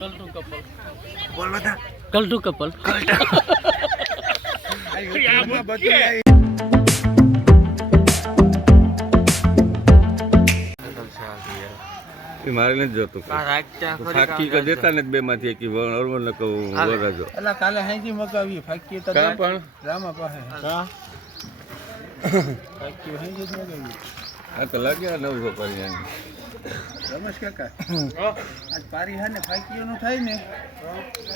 कल्टू couple बोल बता कल्टू couple મારે નથી જોતું ફાકી તો દેતા ને બે માંથી એક અરવણ ને કહું વરાજો એટલે કાલે હાંજી મગાવી ફાકી તો કા પણ રામા પાસે ફાકી હાંજી જ મગાવી આ તો લાગ્યા 900 કરી રમેશ કાકા આજ પારી હા ને ફાકીઓનું થાય ને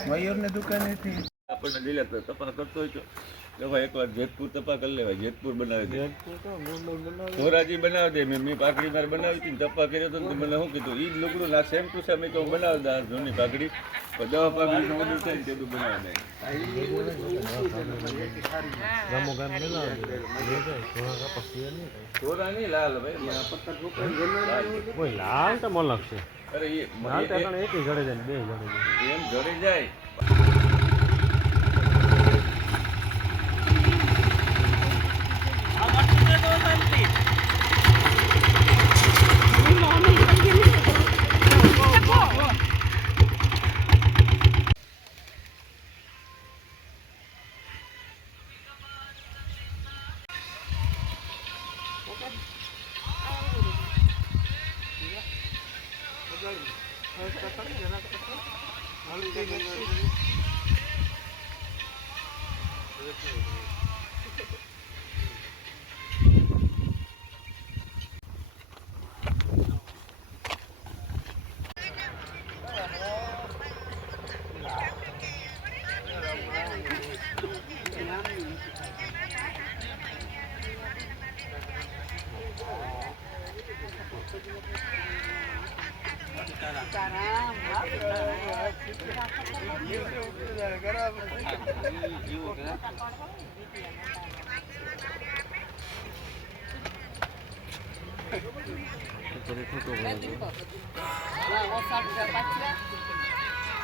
મયુર ને દુકાનેથી આપણને દિલે તો તપા કરતો હોય તો ભાઈ એકવાર જેતપુર તપા કરી લેવાય જેતપુર બનાવી દે ધોરાજી બનાવી દે મેં પાકડી મારે બનાવી હતી તપા કર્યો તો મને શું કીધું એ લુગડું ના સેમ ટુ સેમ તો બનાવી દે જૂની પાકડી દવા પાકડી નું બધું થાય તેટલું બનાવી દે ધોરા નહીં લાલ ભાઈ लाल तो मन लगते અરે એ लाल तो एक ही जड़े जाए बे जड़े जाए એમ ઘરે જાય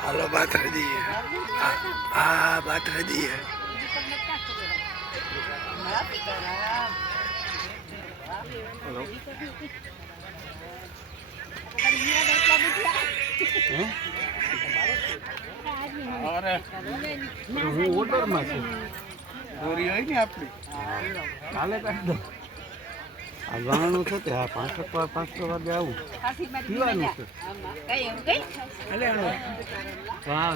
हेलो बात रेडी है हाँ बात रेडी है ओडर में छे गोरी होई ने आपली काले काढ दो आ गाणું છે તે આ 500 વાર આવું પીવાનું છે કઈ એમ કઈ અલે આનો વાહ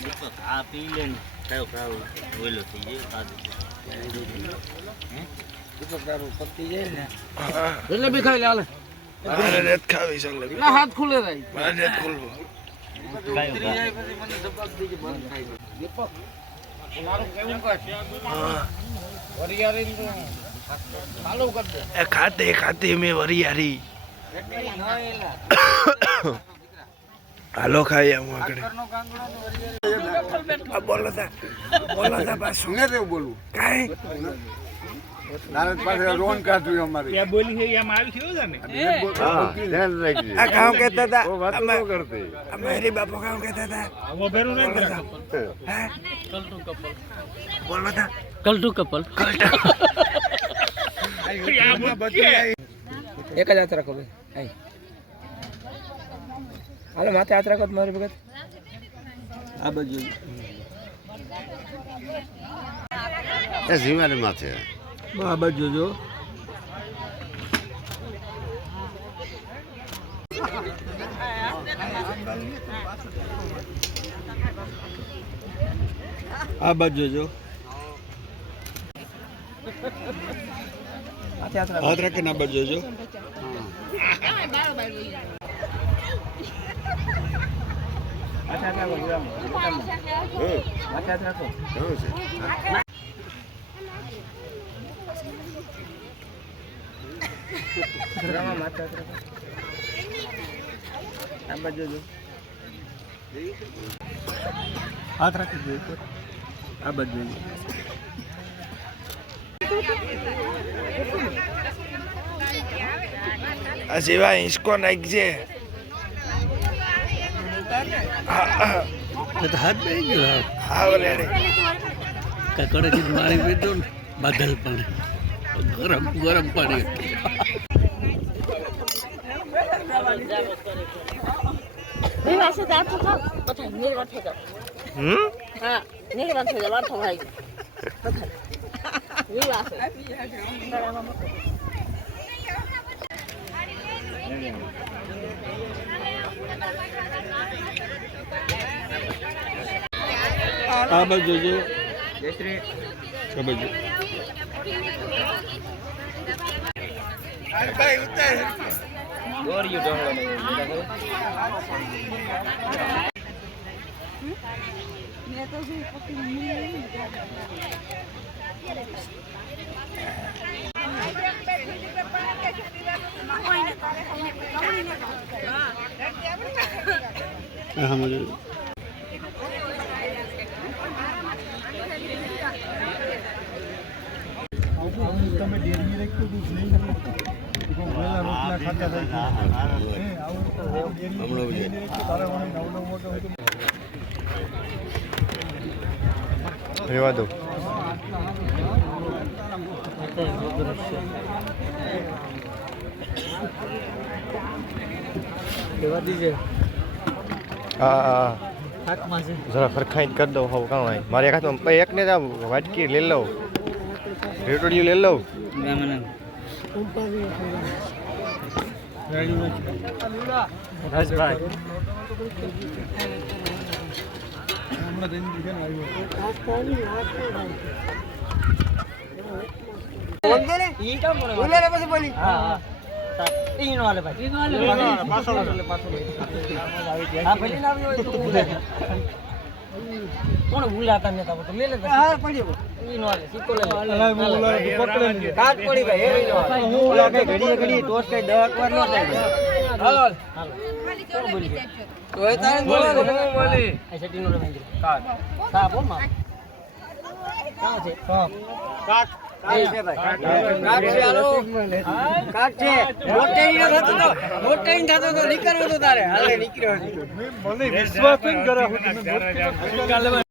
દીપક આ પી લે ને કયો ખાવ ઓલો થઈ જાય કાદુ દીપક તારું પતી જાય ને એટલે બી ખાઈ લે હાલે મારે રેત ખાવી ચાલે ના હાથ ખુલે રહી મારે રેત ખોલવો ઉતરી જાય પછી મને ધબક દીજે બંધ થાય દીપક મારું કેવું કાઢ વરિયારી ચાલુ કર દે એ ખાતે મેં વરિયારી એટલી ન એલા હાલો ખાઈ આવું આગળ બોલો તા પાછું ને તેવું બોલવું કાઈ નારદ પાસે રોન કાઢ્યું અમારે ત્યાં બોલી છે એમ આવી છે ને ધ્યાન રાખજે આ કામ કહેતા હતા ઓ વાત ન કરતી અમારી બાપુ કામ કહેતા હતા वो बेरू नहीं હે कल्टू कपल બોલો તા कल्टू कपल एक જ હાથ રાખો ભાઈ હાલો માથે હાથ રાખો મારી ભગત આ બાજુ એ જીવાને માથે આ બાજુ જો આ બાજુ જો હાથ રાખીને આ બાજુ જોજો. હાથ રાખી દે આ બાજુ આ સિવાય હિંચકો નાખજે. હાથ બે ગયો હાવ રેડી. કકડે મારી પીધું ને બાદલ પણ ગરમ ગરમ પાણી. આ બાજુ જોજો. આ બાજુ હા મજો. તમે ડેરી રાખ્યું દૂધ નહીં વેલા રોટલા ખાતા થાય રેવા દો. હા જરા ફરખાઈ કરી દઉં હવે કાં હોય મારે એક હાથમાં એકને જ વાટકી લઈ લઉં રેટોડિયું લઈ લઉં. રાજભાઈ કોણ ભૂલાતા ને તો લે લે હા પડી ઈ નો આલે સિક્કો લે પકડે કાટ પડી ભાઈ હું લાગે ઘડીએ ઘડીએ ટોસ કઈ 10 વાર નો થાય હાલો હાલો કોણ બોલી તો એ તારે બોલે હું બોલી આ સેટિંગ નો રમેન્દ્ર કાટ સાપ હો માં કાં છે સાપ કાટ કાટ છે ભાઈ કાટ છે હાલો કાટ છે મોટેઈ ન થતો તો નીકળવો તો તારે હાલે નીકળ્યો મને વિશ્વાસ ન કરે